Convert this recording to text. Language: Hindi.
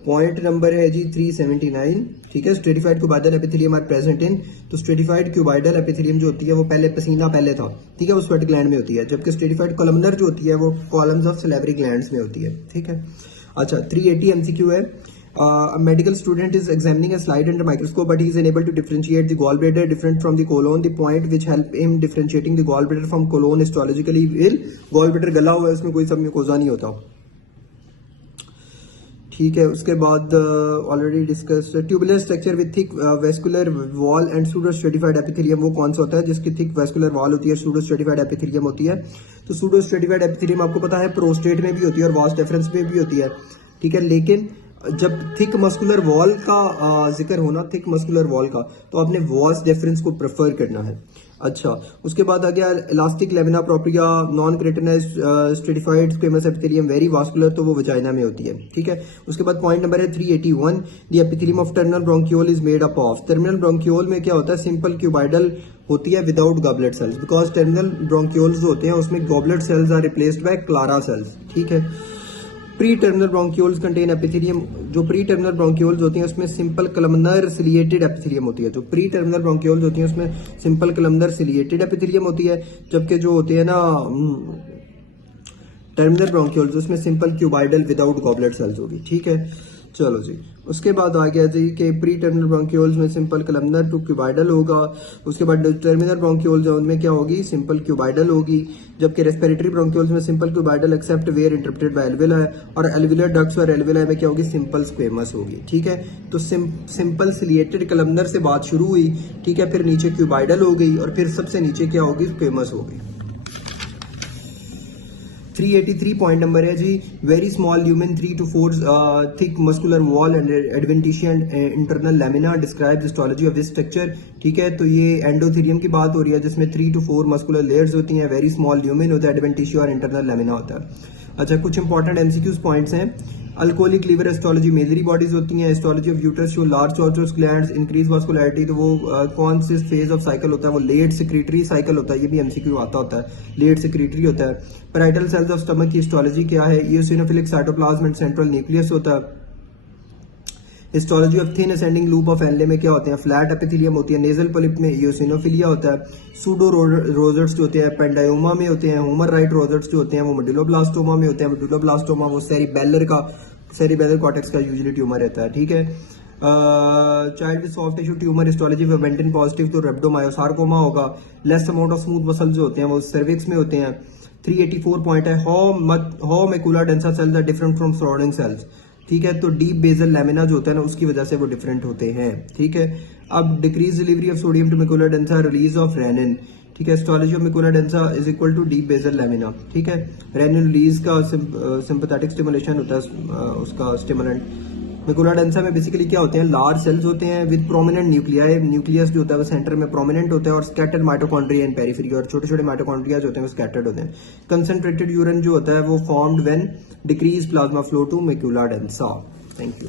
पॉइंट नंबर है जी 379, ठीक है। Stratified cuboidal epithelium are present in, तो स्ट्रेटिफाइड क्यूबाइडल एपिथेलियम जो होती है वो पहले पसीना पहले था, ठीक है, वो स्वेट ग्लैंड में होती है, जबकि स्ट्रेटिफाइड कोलमनर जो होती है वो कॉलम्स ऑफ सैलिवरी ग्लैंड्स में होती है, ठीक है। अच्छा 380 एमसीक्यू है। A medical student is examining a slide under microscope, but he is unable to differentiate the gallbladder different from the colon. The point which help him differentiating the gallbladder from colon histologically will, gallbladder गला हुआ है, उसमें कोई सब म्यूकोजा नहीं होता, ठीक है। उसके बाद already discuss tubular structure with thick vascular wall and pseudo stratified epithelium, वो कौन सा होता है जिसकी थिक वेस्कुलर वॉल होती है, सूडो स्ट्रेटिफाइड एपिथेलियम होती है। तो सूडो स्ट्रेटिफाइड एपिथेलियम आपको पता है प्रोस्टेट में भी होती है और वास डेफरेंस में भी होती है, ठीक है। लेकिन जब थिक मस्कुलर वॉल का जिक्र होना, थिक मस्कुलर वॉल का, तो आपने वास डेफरेंस को प्रेफर करना है। अच्छा उसके बाद आ गया elastic lamina propria non keratinized stratified squamous epithelium very vascular, तो वो वजाइना में होती है, ठीक है। उसके बाद पॉइंट नंबर है 381, the epithelium of terminal bronchiole is made up of. Terminal bronchiole में क्या होता है, सिंपल क्यूबाइडल होती है without goblet cells, because terminal bronchioles होते हैं उसमें goblet cells are replaced by Clara cells, ठीक है। Pre terminal bronchioles contain epithelium, जो प्री टर्मिनल ब्रोंकियोल्स होती हैं उसमें सिंपल कलमनर सिलिएटेड एपिथेलियम होती है। जो प्री टर्मिनल ब्रोंकियोल्स होती हैं उसमें सिंपल कलमनर सिलिएटेड एपिथेलियम होती है, जबकि जो होते हैं ना टर्मिनल ब्रोंकियोल्स उसमें simple cuboidal without goblet sales होगी, ठीक है। चलो जी उसके बाद आ गया जी कि प्री टर्मिनल ब्रोंकियोल्स में सिंपल कलमनर टू क्यूबाइडल होगा। उसके बाद टर्मिनल ब्रोंकियोल्स उनमें क्या होगी, सिंपल क्यूबाइडल होगी, जबकि रेस्पिरेटरी ब्रोंकियोल्स में simple cuboidal except where interpreted by alveoli है, और एल्विलर डक्ट्स और एल्विला में क्या होगी, सिंपल स्क्वेमस होगी, ठीक है। तो सिंपल सिलिएटेड कलमनर से बात शुरू हुई, ठीक है, फिर नीचे क्यूबाइडल हो गई और फिर सबसे नीचे क्या होगी, स्क्वेमस होगी। 383 पॉइंट नंबर है जी, very small lumen 3 to 4 thick muscular wall and adventitia internal lamina describe histology of this structure, ठीक है। तो ये एंडोथेरियम की बात हो रही है जिसमें 3 to 4 मस्कुलर लेयर्स होती हैं, वेरी स्मॉल ल्यूमेन होता है, एडवेंटिशिया और इंटरनल लैमिना होता है। अच्छा कुछ इंपॉर्टेंट एमसीक्यूज पॉइंट्स हैं। Alcoholic liver histology Mallory bodies होती हैं, histology of uterus show large charters glands, increase vascularity, तो वो कौन से फेज ऑफ साइकिल होता है, वो लेट सेक्रेटरी साइकिल होता है, ये भी एमसीक्यू आता होता है, लेट सेक्रेटरी होता है। पैराइटल सेल्स ऑफ स्टमक की हिस्टोलॉजी क्या है, eosinophilic cytoplasm and central nucleus होता है। Histology of thin ascending loop of Henle में क्या होते हैं, फ्लैट एपिथेलियम होती है, नेजल पोलिप में इओसिनोफिलिया होता है, सूडो रोजेट्स जो होते हैं पेंडायोमा में होते हैं, होमर राइट रोजेट्स जो होते हैं वो मेडुलोब्लास्टोमा में होते हैं, मेडुलोब्लास्टोमा वो सेरिबेलर कॉर्टेक्स का यूजुअली ट्यूमर रहता है, ठीक है। Child with soft tissue tumour histology of vimentin positive तो रेब्डोमायोसार्कोमा होगा, less amount of smooth muscle जो होते हैं वो सर्विक्स में होते हैं। 384 पॉइंट है, how macula densa cells are different from surrounding cells, ठीक है। तो डीप बेसल लैमिना जो होता है ना उसकी वजह से वो डिफरेंट होते हैं, ठीक है। अब decrease delivery of sodium to macula densa, release of renin, ठीक है। Histology of macula densa is equal to deep basal lamina, ठीक है। रेनिन रिलीज का सिंपैथेटिक स्टिमुलेशन होता है उसका स्टिमुलेंट। मैकुला डेंसा में बेसिकली क्या होते हैं, लार्ज सेल्स होते हैं विद प्रोमिनेंट न्यूक्लियाई, न्यूक्लियस जो होता है वो सेंटर में प्रोमिनेंट होता है, और स्कैटर्ड माइटोकॉन्ड्रिया इन पेरिफेरी, और छोटे छोटे माइटोकॉन्ड्रिया जो होते हैं वो स्कैटर्ड होते हैं। कंसंट्रेटेड यूरिन जो होता है वो formed when decrease plasma flow to macula densa. Thank you.